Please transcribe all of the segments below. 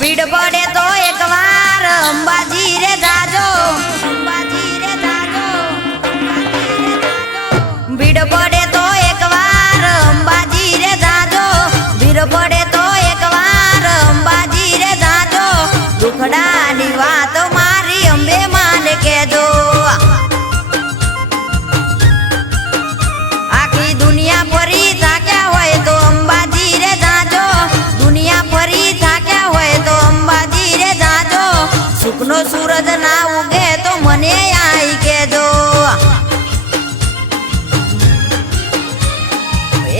ભીડ પડે તો એક વાર અંબાજી રે જાજો, અંબાજી રે જાજો, ભીડ પડે તો એક વાર અંબાજી રે જાજો, ભીડ પડે તો એક વાર અંબાજી રે જાજો, દુખડાની વાત મારી અંબે માને કહેજો। આખી દુનિયા ફરી થાક્યા હોય તો અંબાજી રે જાજો, દુનિયા ફરી થાક્યા હોય તો અંબાજી રે જાજો, સુખનો સૂરજ ના ઉગે તો મને આઈ કહેજો।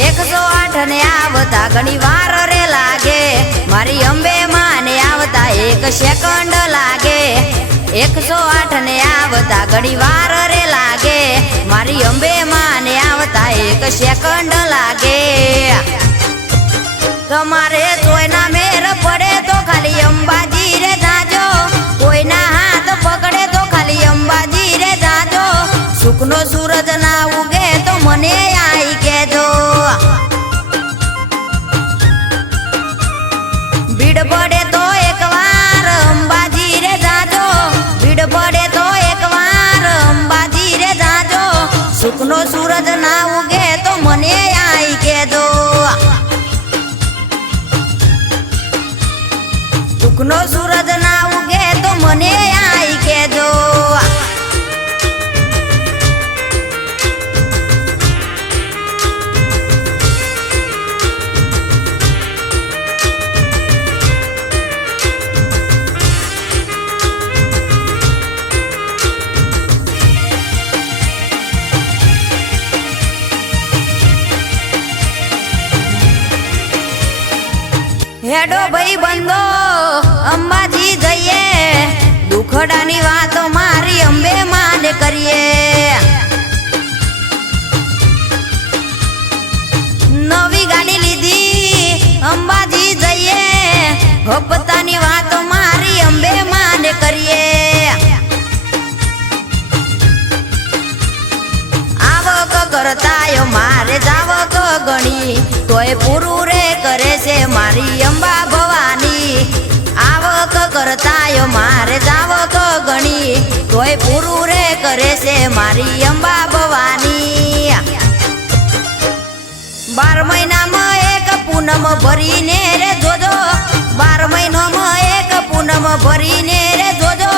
108 ને આવતા ઘણી વાર રે લાગે, મારી અંબે માને આવતા 1 સેકન્ડ લાગે। 108 ને આવતા ઘણી વાર રે લાગે, મારી અંબે માને આવતા 1 સેકન્ડ લાગે। તમારે કોઈના મેર પડે તો ખાલી અંબાજી રે જાજો, કોઈના હાથ પકડે તો ખાલી અંબાજી રે જાજો, સુખનો સૂરજ ના ઉગે તો મને આઈ કહેજો। ભીડ પડે તો એક વાર અંબાજી રે જાજો, ભીડ પડે તો એક વાર અંબાજી રે જાજો, સુખનો સૂરજ ના ઉગે તો મને આઈ કહેજો। સુખનો સૂરજ ના ઉગે તો મને આઈ કહેજો। હેડો ભાઈ બંધો અંબાજી જઈએ, દુખડાની વાતો મારી અંબે માને કરીએ। નવી ગાડી લીધી અંબાજી જઈએ, હપ્તાની વાતો મારી અંબે માને કરીએ। આવક કરતાયો મારે જાવક ગણી, તોય પૂરું રે કરે છે મારી અંબા ભવાની। આવક કરતાયો મારે જાવક ગણી, તોય પૂરું રે કરે છે મારી અંબા ભવાની। 12 મહિનામાં એક પૂનમ ભરીને રે જોજો, 12 મહિનામાં એક પૂનમ ભરીને રે જોજો,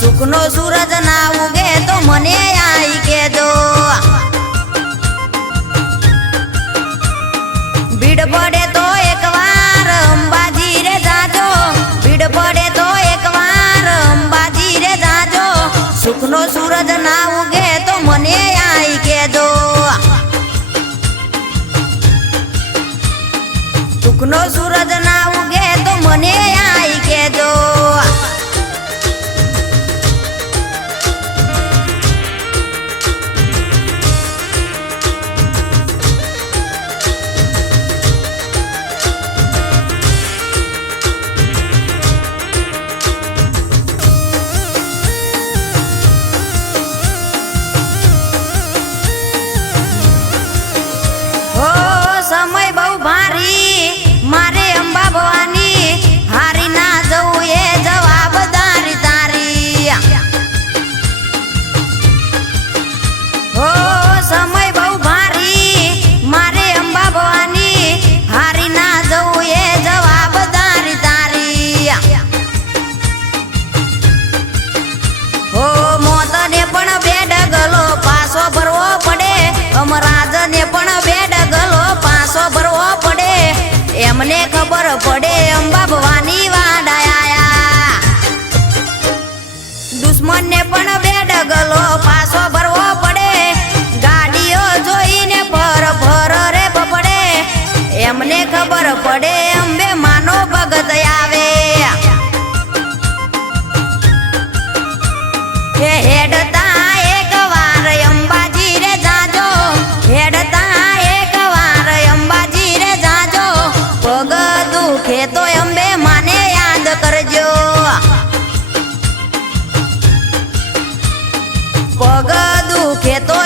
સુખનો સૂરજ ના ઉગે તો મને આઈ કહેજો। ભીડ પડે તો એક વાર અંબાજી રે જાજો, ભીડ પડે તો એક વાર અંબાજી રે જાજો, સુખનો સૂરજ ના ઉગે તો મને આઈ કહેજો। સુખનો સૂરજ ના ઉગે તો મને આઈ કહેજો। સમય બહુ ભારી મારે અંબા ભવાની, હારી ના જવું એ જવાબદારી તારી। હો સમય બહુ ભારી મારે અંબા ભવાની, હારી ના જવું એ જવાબદારી તારી। હો મોતને પણ બે ડગલો પાછો ભરવો પડે, અમરાજને પણ બે ડગલો પાછો ભરવો પડે, એમને ખબર પડે અંબા ભવાની વાડાયા। દુશ્મનને પણ બે ડગલો પાછો ભરવો પડે, ગાડીઓ જોઈને ફર ફર રે પડે, એમને ખબર પડે અંબે માનો ભગત આવે। હેડતા એક વાર અંબાજી રે જાજો, હેડતા એક વાર અંબાજી રે જાજો, પગ દુખે તો અંબે માને યાદ કરજો। પગ દુખે તો